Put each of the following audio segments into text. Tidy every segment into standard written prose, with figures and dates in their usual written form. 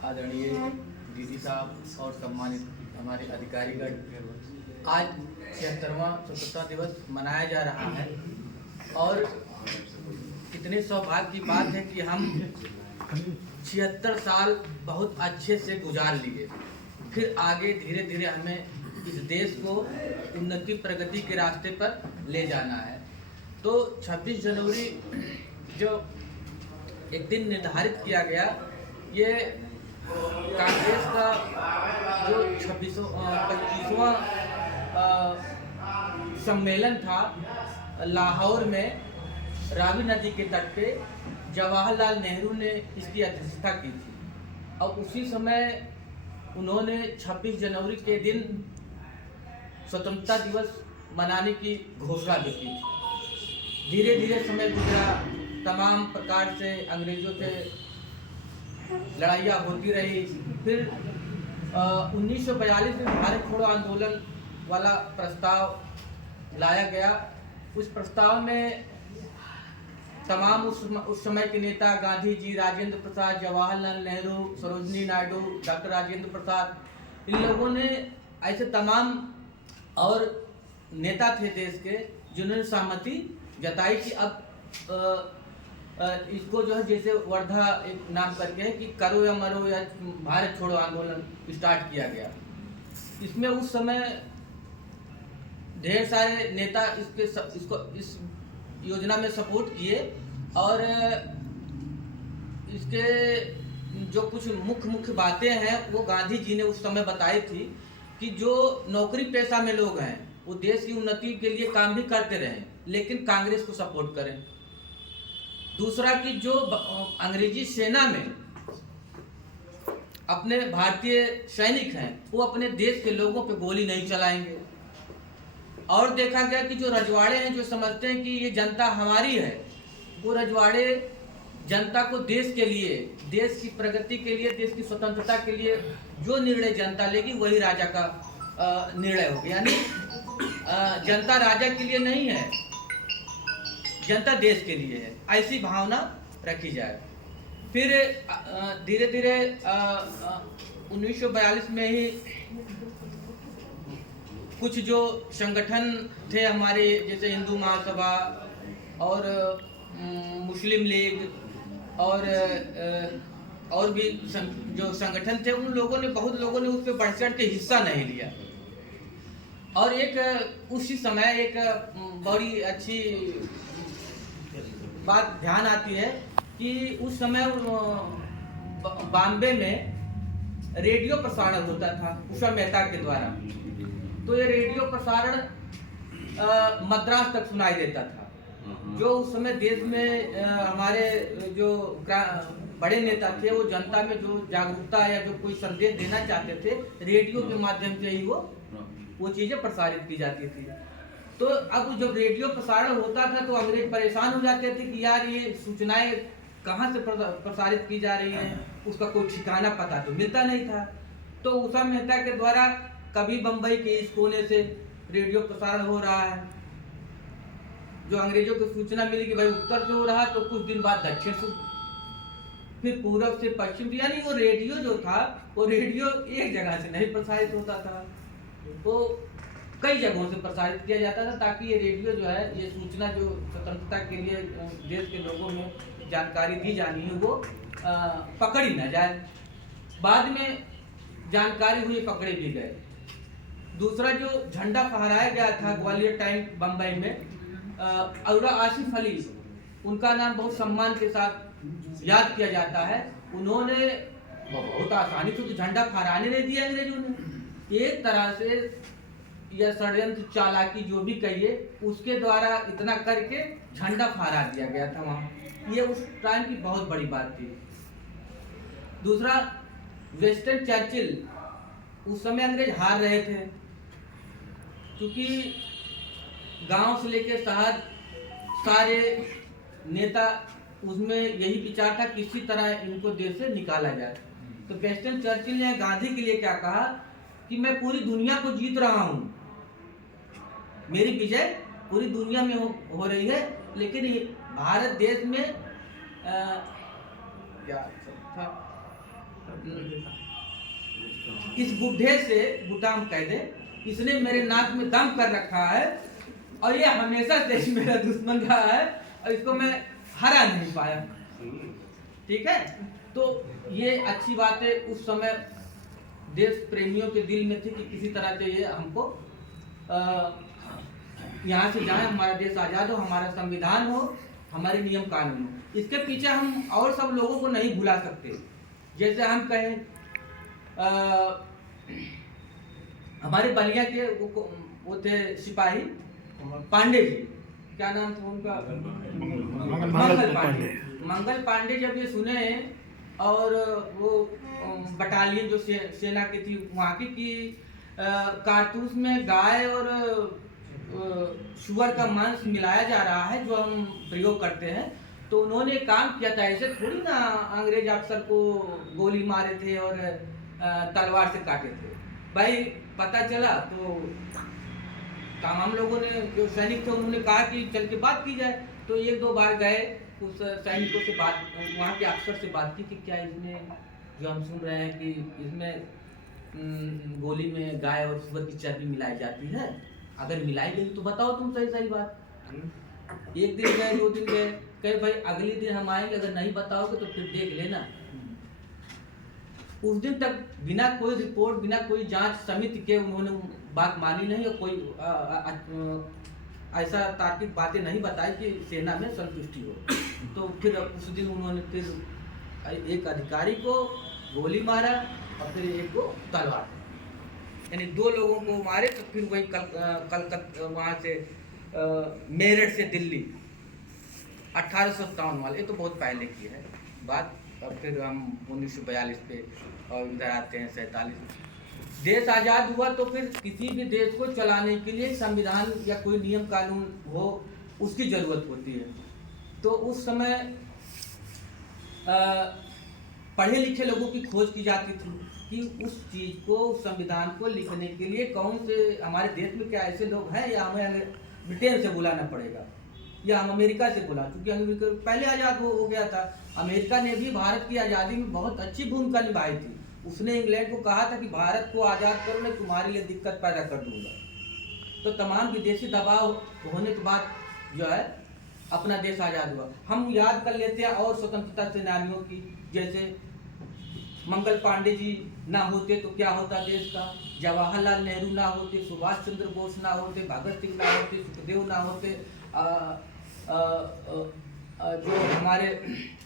आदरणीय डीसी साहब और सम्मानित हमारे अधिकारीगण, आज 76वां स्वतंत्रता दिवस मनाया जा रहा है और कितने सौभाग्य की बात है कि हम 76 साल बहुत अच्छे से गुजार लिए। फिर आगे धीरे धीरे हमें इस देश को उन्नति प्रगति के रास्ते पर ले जाना है। तो 26 जनवरी जो एक दिन निर्धारित किया गया, ये कांग्रेस का जो 25वां सम्मेलन था लाहौर में, रावी नदी के तट पे जवाहरलाल नेहरू ने इसकी अध्यक्षता की थी और उसी समय उन्होंने 26 जनवरी के दिन स्वतंत्रता दिवस मनाने की घोषणा भी की थी। धीरे धीरे समय गुजरा, तमाम प्रकार से अंग्रेजों से लड़ाइयाँ होती रही। फिर 1942 में भारत छोड़ो आंदोलन वाला प्रस्ताव लाया गया। उस प्रस्ताव में तमाम उस समय के नेता गांधी जी, राजेंद्र प्रसाद, जवाहरलाल नेहरू, सरोजिनी नायडू, डॉक्टर राजेंद्र प्रसाद, इन लोगों ने ऐसे तमाम और नेता थे देश के, जिन्होंने सहमति जताई कि अब इसको जो है जैसे वर्धा एक नाम करके है कि करो या मरो या भारत छोड़ो आंदोलन स्टार्ट किया गया। इसमें उस समय ढेर सारे नेता इस योजना में सपोर्ट किए और इसके जो कुछ मुख्य बातें हैं वो गांधी जी ने उस समय बताई थी कि जो नौकरी पेशा में लोग हैं वो देश की उन्नति के लिए काम भी करते रहें, लेकिन कांग्रेस को सपोर्ट करें। दूसरा कि जो अंग्रेजी सेना में अपने भारतीय सैनिक हैं वो अपने देश के लोगों पे गोली नहीं चलाएंगे। और देखा गया कि जो रजवाड़े हैं, जो समझते हैं कि ये जनता हमारी है, वो रजवाड़े जनता को देश के लिए, देश की प्रगति के लिए, देश की स्वतंत्रता के लिए जो निर्णय जनता लेगी वही राजा का निर्णय होगा। यानी जनता राजा के लिए नहीं है, जनता देश के लिए है, ऐसी भावना रखी जाए। फिर धीरे धीरे 1942 में ही कुछ जो संगठन थे हमारे, जैसे हिंदू महासभा और मुस्लिम लीग और भी जो संगठन थे, उन लोगों ने, बहुत लोगों ने उस पर बढ़ चढ़ के हिस्सा नहीं लिया। और एक उसी समय एक बड़ी अच्छी बात ध्यान आती है कि उस समय बॉम्बे में रेडियो प्रसारण होता था उषा मेहता के द्वारा। तो ये रेडियो प्रसारण मद्रास तक सुनाई देता था। जो उस समय देश में हमारे जो बड़े नेता थे वो जनता में जो जागरूकता या जो कोई संदेश देना चाहते थे, रेडियो के माध्यम से ही वो चीजें प्रसारित की जाती थी। तो अब जब रेडियो प्रसारण होता था तो अंग्रेज परेशान हो जाते थे कि यार ये सूचनाएं कहाँ से प्रसारित की जा रही हैं, उसका कोई ठिकाना पता तो मिलता नहीं था। तो उषा मेहता के द्वारा कभी बंबई के इस कोने से रेडियो प्रसारण हो रहा है, जो अंग्रेजों को सूचना मिली कि भाई उत्तर से हो रहा, तो कुछ दिन बाद दक्षिण से, फिर पूर्व से पश्चिम, यानी वो रेडियो जो था वो रेडियो एक जगह से नहीं प्रसारित होता था, वो कई जगहों से प्रसारित किया जाता था, ताकि ये रेडियो जो है, ये सूचना जो स्वतंत्रता के लिए देश के लोगों में जानकारी दी जानी है वो पकड़ी ना जाए। बाद में जानकारी हुई, पकड़े भी गए। दूसरा जो झंडा फहराया गया था ग्वालियर टाइम बम्बई में, औरा आसिफ अली, उनका नाम बहुत सम्मान के साथ याद किया जाता है। उन्होंने बहुत आसानी से झंडा फहराने नहीं दिया अंग्रेजों ने। एक तरह से यह षड्यंत्र, चालाकी जो भी कहिए, उसके द्वारा इतना करके झंडा फहरा दिया गया था वहाँ। ये उस टाइम की बहुत बड़ी बात थी। दूसरा, विंस्टन चर्चिल, उस समय अंग्रेज हार रहे थे, क्योंकि गांव से लेकर शहर सारे नेता, उसमें यही विचार था किसी तरह इनको देश से निकाला जाए। तो विंस्टन चर्चिल ने गांधी के लिए क्या कहा कि मैं पूरी दुनिया को जीत रहा हूँ, मेरी विजय पूरी दुनिया में हो रही है, लेकिन भारत देश में क्या था इस बुढ़े से, बुढ़ा हम कह दे, इसने मेरे नाक में दम कर रखा है और ये हमेशा से मेरा दुश्मन रहा है और इसको मैं हरा नहीं पाया। ठीक है, तो ये अच्छी बात है उस समय देश प्रेमियों के दिल में थी कि किसी तरह से ये हमको यहाँ से जाए, हमारा देश आज़ाद हो, हमारा संविधान हो, हमारे नियम कानून हो। इसके पीछे हम और सब लोगों को नहीं भुला सकते। जैसे हम कहें हमारे बलिया के वो थे सिपाही पांडे जी, क्या नाम था उनका, मंगल पांडे। मंगल पांडे जब ये सुने और वो बटालियन जो सेना की थी वहाँ की कि कारतूस में गाय और शुअर का मांस मिलाया जा रहा है जो हम प्रयोग करते हैं, तो उन्होंने काम किया था। ऐसे थोड़ी ना अंग्रेज अफसर को गोली मारे थे और तलवार से काटे थे। भाई पता चला तो तमाम लोगों ने, जो सैनिक थे उन्होंने कहा कि चल के बात की जाए। तो एक दो बार गए, उस सैनिकों से बात, वहाँ के अफसर से बात की कि क्या इसमें जो हम सुन रहे हैं कि इसमें गोली में गाय और सुअर की चर्बी मिलाई जाती है, अगर मिलाई गई तो बताओ तुम सही सही बात। एक दिन गए, दो दिन गए, कहे भाई अगले दिन हम आएंगे, अगर नहीं बताओगे तो फिर देख लेना। उस दिन तक बिना कोई रिपोर्ट, बिना कोई जांच समिति के उन्होंने बात मानी नहीं और कोई ऐसा तार्किक बातें नहीं बताई कि सेना में संतुष्टि हो। तो फिर उस दिन उन्होंने फिर एक अधिकारी को गोली मारा और फिर एक को तलवार, यानी दो लोगों को मारे। तो फिर वही कलकत्ता वहाँ से मेरठ से दिल्ली 1857 वाले, ये तो बहुत पहले की है बात। और फिर हम 1942 पे और इधर आते हैं 47। देश आज़ाद हुआ तो फिर किसी भी देश को चलाने के लिए संविधान या कोई नियम कानून हो, उसकी ज़रूरत होती है। तो उस समय पढ़े लिखे लोगों की खोज की जाती थी कि उस चीज़ को, उस संविधान को लिखने के लिए कौन से हमारे देश में क्या ऐसे लोग हैं, या हमें ब्रिटेन से बुलाना पड़ेगा या हम अमेरिका से बुला, क्योंकि अमेरिका पहले आज़ाद हो गया था। अमेरिका ने भी भारत की आज़ादी में बहुत अच्छी भूमिका निभाई थी। उसने इंग्लैंड को कहा था कि भारत को आज़ाद करो, मैं तुम्हारे लिए दिक्कत पैदा कर दूंगा। तो तमाम विदेशी दबाव होने के बाद जो है अपना देश आज़ाद हुआ। हम याद कर लेते हैं और स्वतंत्रता सेनानियों की, जैसे मंगल पांडे जी ना होते तो क्या होता देश का, जवाहरलाल नेहरू ना होते, सुभाष चंद्र बोस ना होते, भगत सिंह ना होते, सुखदेव ना होते, जो हमारे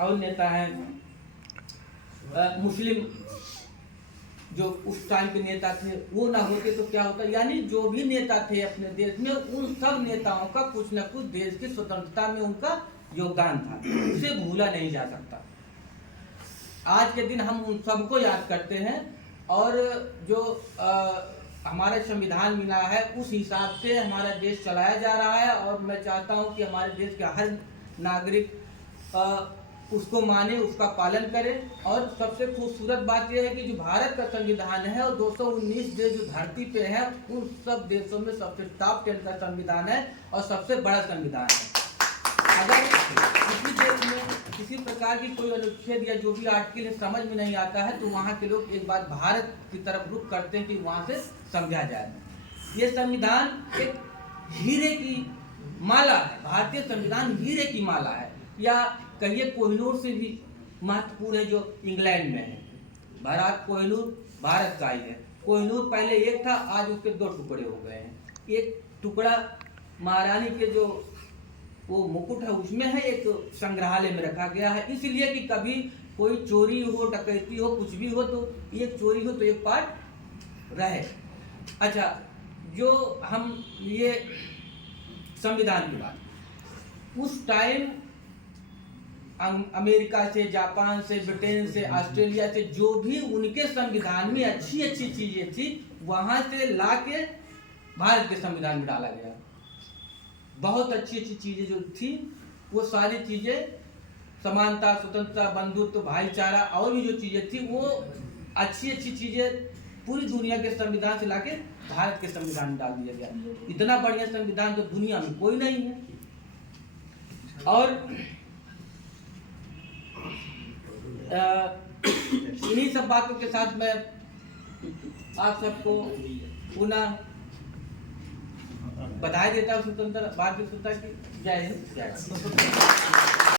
और नेता हैं मुस्लिम जो उस टाइम के नेता थे वो ना होते तो क्या होता। यानी जो भी नेता थे अपने देश में, उन सब नेताओं का कुछ न कुछ देश की स्वतंत्रता में उनका योगदान था, उसे भूला नहीं जा सकता। आज के दिन हम उन सबको याद करते हैं और जो हमारा संविधान मिला है उस हिसाब से हमारा देश चलाया जा रहा है। और मैं चाहता हूं कि हमारे देश का हर नागरिक उसको माने, उसका पालन करे। और सबसे खूबसूरत बात यह है कि जो भारत का संविधान है और 219 देश जो धरती पे है, उन सब देशों में सबसे टॉप 10 का संविधान है और सबसे बड़ा संविधान है। अगर किसी देश में किसी प्रकार की कोई अनुच्छेद या जो भी आर्टिकल समझ में नहीं आता है तो वहाँ के लोग एक बार भारत की तरफ रुख करते हैं कि वहाँ से समझा जाए। ये संविधान एक हीरे की माला है, भारतीय संविधान हीरे की माला है, या कहिए कोहिनूर से भी महत्वपूर्ण है जो इंग्लैंड में है। भारत कोहिनूर भारत का ही है। कोहिनूर पहले एक था, आज उसके 2 टुकड़े हो गए हैं। एक टुकड़ा महारानी के जो वो मुकुट है उसमें है, एक संग्रहालय में रखा गया है, इसलिए कि कभी कोई चोरी हो, डकैती हो, कुछ भी हो तो एक चोरी हो तो एक पार्ट रहे। अच्छा, जो हम ये संविधान की बात, उस टाइम अमेरिका से, जापान से, ब्रिटेन से, ऑस्ट्रेलिया से जो भी उनके संविधान में अच्छी अच्छी चीजें थी वहां से ला के भारत के संविधान में डाला गया। बहुत अच्छी अच्छी चीजें जो थी वो सारी चीजें, समानता, स्वतंत्रता, बंधुत्व, भाईचारा और भी जो चीजें थी वो अच्छी अच्छी चीजें पूरी दुनिया के संविधान से लाके भारत के संविधान में डाल दिया गया। इतना बढ़िया संविधान तो दुनिया में कोई नहीं है। और इन्हीं सब बातों के साथ मैं आप सबको पुनः बधाई देता हूँ स्वतंत्रता की। जय हिंद, जय भारत।